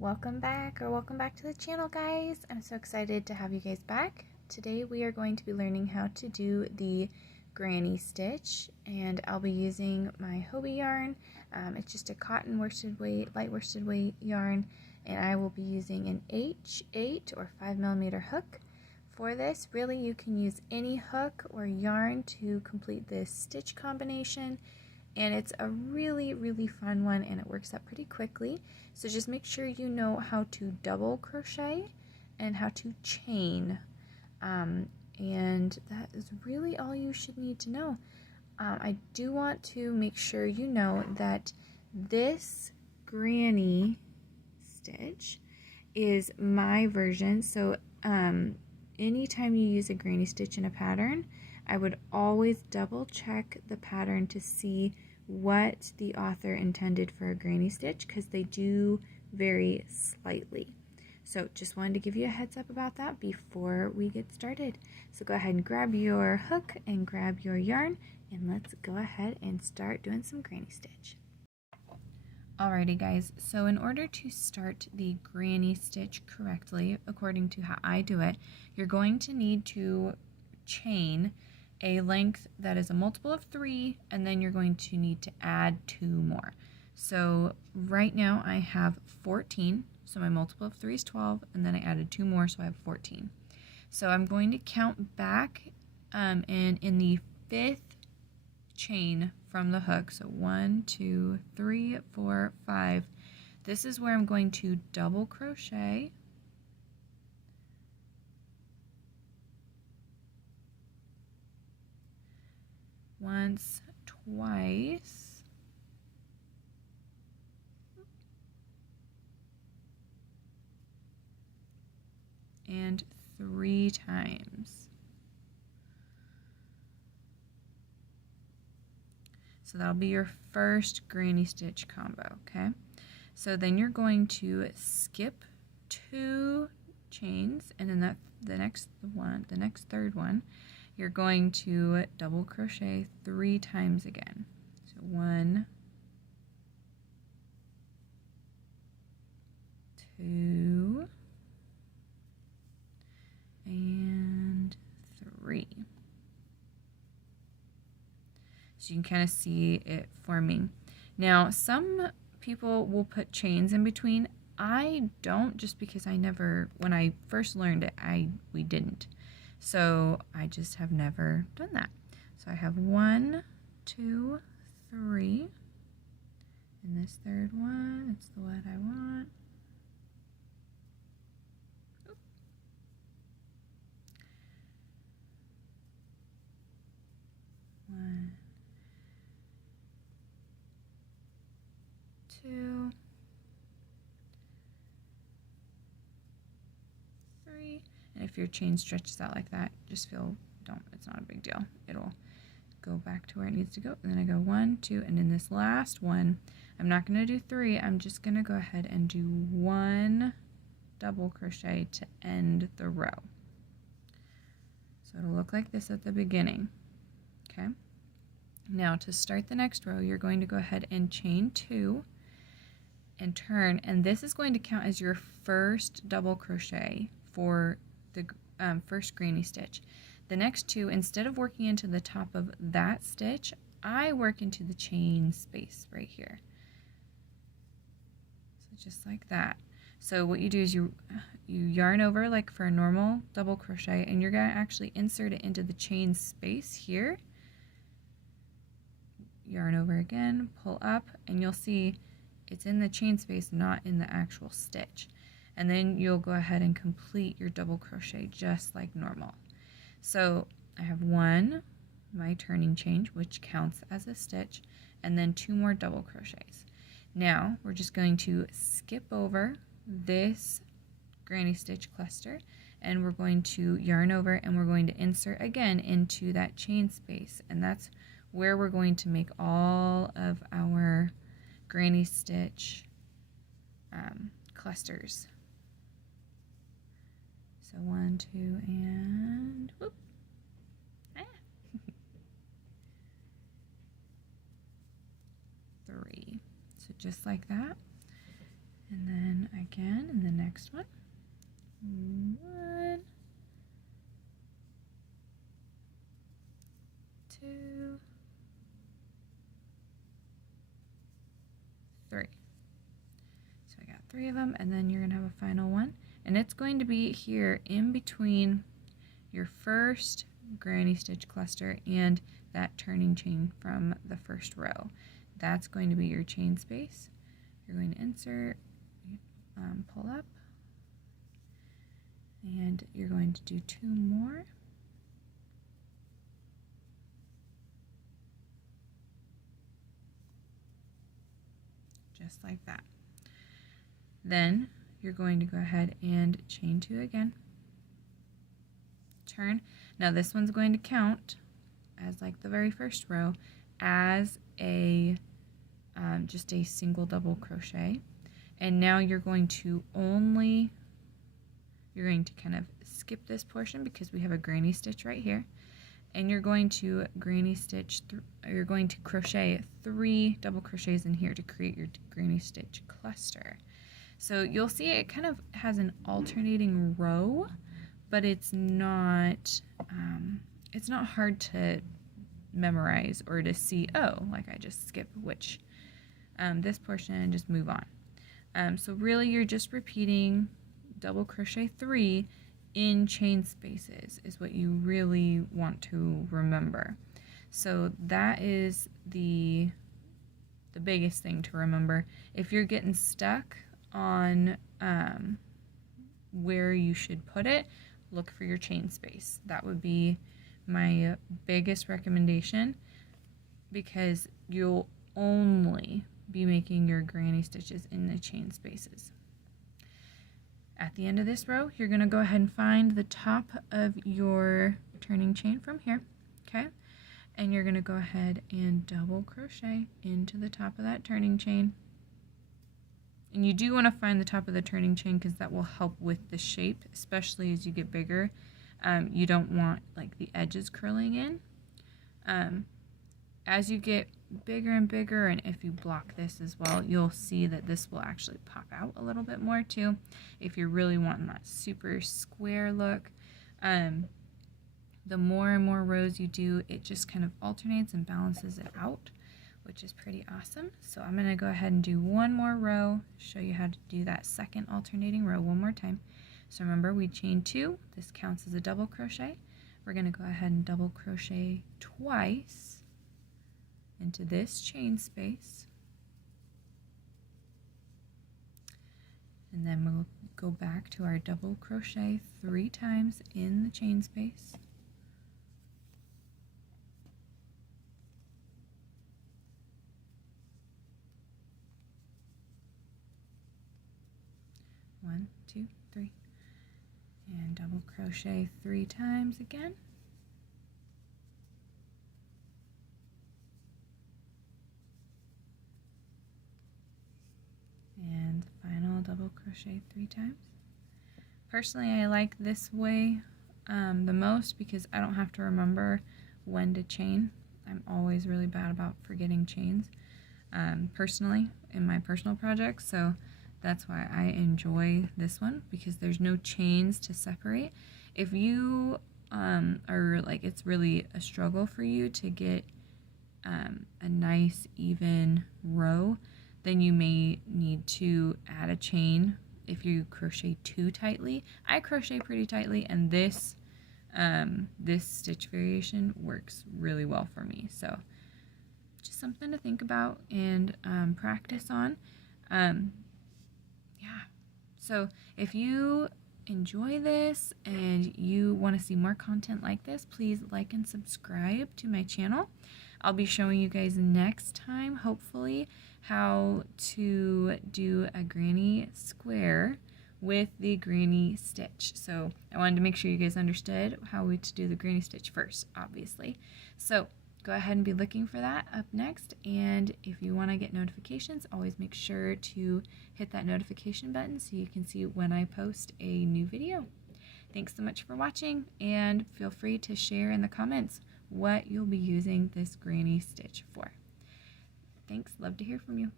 Welcome back to the channel, guys. I'm so excited to have you guys back. Today we are going to be learning how to do the granny stitch, and I'll be using my Hobie yarn. It's just a cotton worsted weight, light worsted weight yarn, and I will be using an H8 or 5mm hook for this. Really, you can use any hook or yarn to complete this stitch combination. And it's a really fun one, and it works up pretty quickly. So just make sure you know how to double crochet and how to chain, and that is really all you should need to know. I do want to make sure you know that this granny stitch is my version. So anytime you use a granny stitch in a pattern, I would always double check the pattern to see what the author intended for a granny stitch, because they do vary slightly. So just wanted to give you a heads up about that before we get started. So go ahead and grab your hook and grab your yarn, and let's go ahead and start doing some granny stitch. Alrighty guys, so in order to start the granny stitch correctly, according to how I do it, you're going to need to chain a length that is a multiple of 3, and then you're going to need to add 2 more. So right now I have 14, so my multiple of 3 is 12, and then I added 2 more, so I have 14. So I'm going to count back, and in the 5th chain from the hook, so 1, 2, 3, 4, 5, this is where I'm going to double crochet, once, twice, and 3 times. So that'll be your first granny stitch combo, okay? So then you're going to skip 2 chains, and then the next third one, you're going to double crochet 3 times again. So 1, 2, and 3. So you can kind of see it forming. Now, some people will put chains in between. I don't, just because when I first learned it, we didn't. So I just have never done that. So I have 1, 2, 3, and this third one, it's the one I want. One, 2, 3. And if your chain stretches out like that, just it's not a big deal. It'll go back to where it needs to go. And then I go 1, 2, and in this last one, I'm not going to do 3. I'm just going to go ahead and do 1 double crochet to end the row. So it'll look like this at the beginning. Okay. Now to start the next row, you're going to go ahead and chain 2 and turn, and this is going to count as your first double crochet for the first granny stitch. The next 2, instead of working into the top of that stitch, I work into the chain space right here. So just like that. So what you do is you yarn over like for a normal double crochet, and you're going to actually insert it into the chain space here. Yarn over again, pull up, and you'll see it's in the chain space, not in the actual stitch. And then you'll go ahead and complete your double crochet just like normal. So I have 1, my turning chain, which counts as a stitch, and then 2 more double crochets. Now we're just going to skip over this granny stitch cluster, and we're going to yarn over, and we're going to insert again into that chain space, and that's where we're going to make all of our granny stitch clusters. So 1, 2, and whoop. 3. So just like that. And then I again in the next one. 1, 2, 3. So I got 3 of them, and then you're going to have a final one, and it's going to be here in between your first granny stitch cluster and that turning chain from the first row. That's going to be your chain space. You're going to insert, pull up, and you're going to do 2 more. Just like that. Then you're going to go ahead and chain 2 again. Turn. Now this one's going to count as like the very first row as a just a single double crochet, and now you're going to kind of skip this portion because we have a granny stitch right here, and you're going to you're going to crochet 3 double crochets in here to create your granny stitch cluster. So you'll see it kind of has an alternating row, but it's not hard to memorize or to see, oh, like I just skip this portion and just move on. So really you're just repeating double crochet 3 in chain spaces is what you really want to remember. So that is the biggest thing to remember. If you're getting stuck on where you should put it, look for your chain space. That would be my biggest recommendation, because you'll only be making your granny stitches in the chain spaces. At the end of this row, you're going to go ahead and find the top of your turning chain from here, okay? And you're going to go ahead and double crochet into the top of that turning chain. And you do want to find the top of the turning chain because that will help with the shape, especially as you get bigger. You don't want like the edges curling in. As you get bigger and bigger, and if you block this as well, you'll see that this will actually pop out a little bit more too, if you're really wanting that super square look. The more and more rows you do, it just kind of alternates and balances it out, which is pretty awesome. So I'm going to go ahead and do one more row, show you how to do that second alternating row one more time. So remember, we chained 2. This counts as a double crochet. We're going to go ahead and double crochet twice into this chain space, and then we'll go back to our double crochet 3 times in the chain space. One, 2, 3, and double crochet 3 times again. And final double crochet 3 times. Personally, I like this way the most because I don't have to remember when to chain. I'm always really bad about forgetting chains personally in my personal projects, so that's why I enjoy this one, because there's no chains to separate. If you are like, it's really a struggle for you to get a nice even row, then you may need to add a chain if you crochet too tightly. I crochet pretty tightly, and this stitch variation works really well for me. So just something to think about and practice on. Yeah. So if you enjoy this and you want to see more content like this, please like and subscribe to my channel. I'll be showing you guys next time, hopefully, how to do a granny square with the granny stitch. So I wanted to make sure you guys understood how to do the granny stitch first, obviously. So go ahead and be looking for that up next, and if you want to get notifications, always make sure to hit that notification button so you can see when I post a new video. Thanks so much for watching, and feel free to share in the comments what you'll be using this granny stitch for. Thanks, love to hear from you.